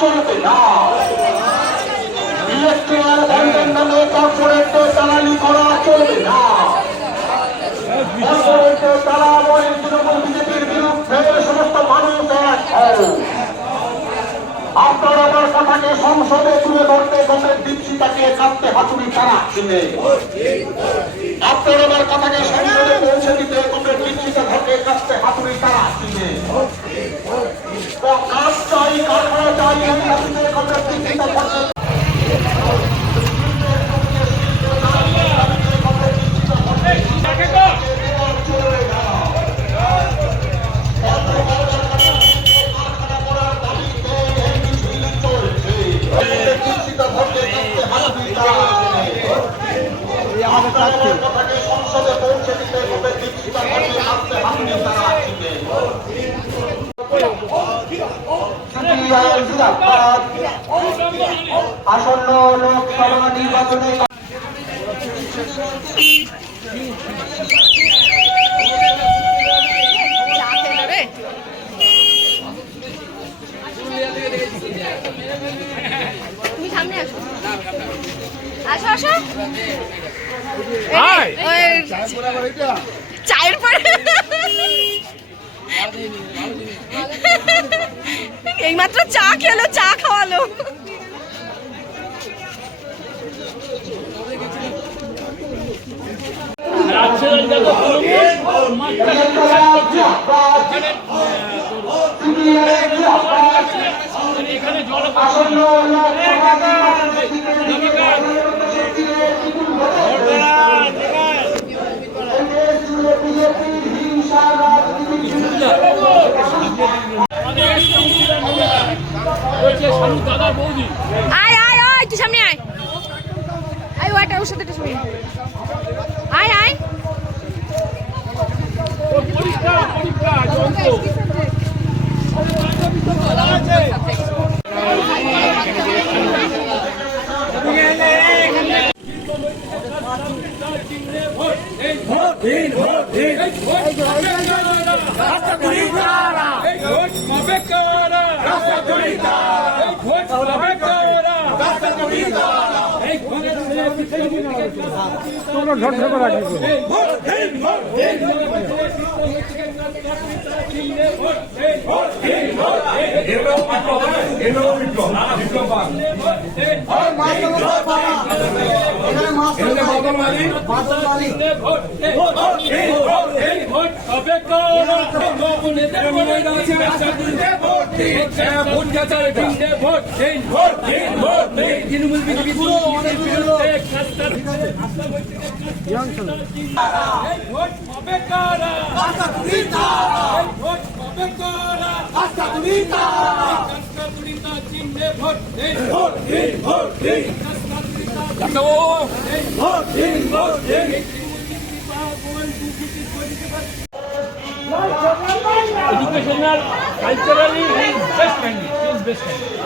চলবে না ইলেকট্রিক্যাল বন্ধের করা চলবে না তারা আপনার কথাকে সংসদে তুলে ধরতে কংগ্রেস দীপশিতাকে কাঁপতে হাতুড়ি চালাচ্ছিলেন আপনার আমার কথাকে সংসদে পৌঁছে দিতে কংগ্রেস দীপশিতা ধরতে কাঁপতে হাতুড়ি ছাড়া তো কাজ চাই কারখানা চাই এই দাবিতে কংগ্রেস দীপশিতা ধরতে দীপশিতা ধরতে কাঁপতে হাতুড়ি চালাচ্ছিলেন আপনার কথাকে সংসদে পৌঁছে দিতে কংগ্রেস দীপশিতা ধরতে কাঁপতে হাতুড়ি চালাচ্ছিলেন সিপিআইএম জিন্দাবাদ আসন্ন লোকসভা নির্বাচনে চা খেলো রে তুমি সামনে আসো। আসো আসো। চায়ের পরে। এইমাত্র চা খেলো চা খাওয়ালো। হিংসা রাজনীতি দাদা বৌদি আয় আয় আয় তুই সামনে আয়। আয় ওয়াটা ওর সাথে আয় আয়। পরীক্ষা যন্ত্র তৃণমূল বিজেপি অনেক বিরুদ্ধে vote vote vote vote vote vote vote vote vote vote vote vote vote vote vote vote দিন ভোট এটাও বিপ্লব এটাও বিপ্লব বিপ্লব পান তৃণমূল বিজেপি ভোট অপেক্ষা দিন educational, culturally, he is best friendly. He is best friendly.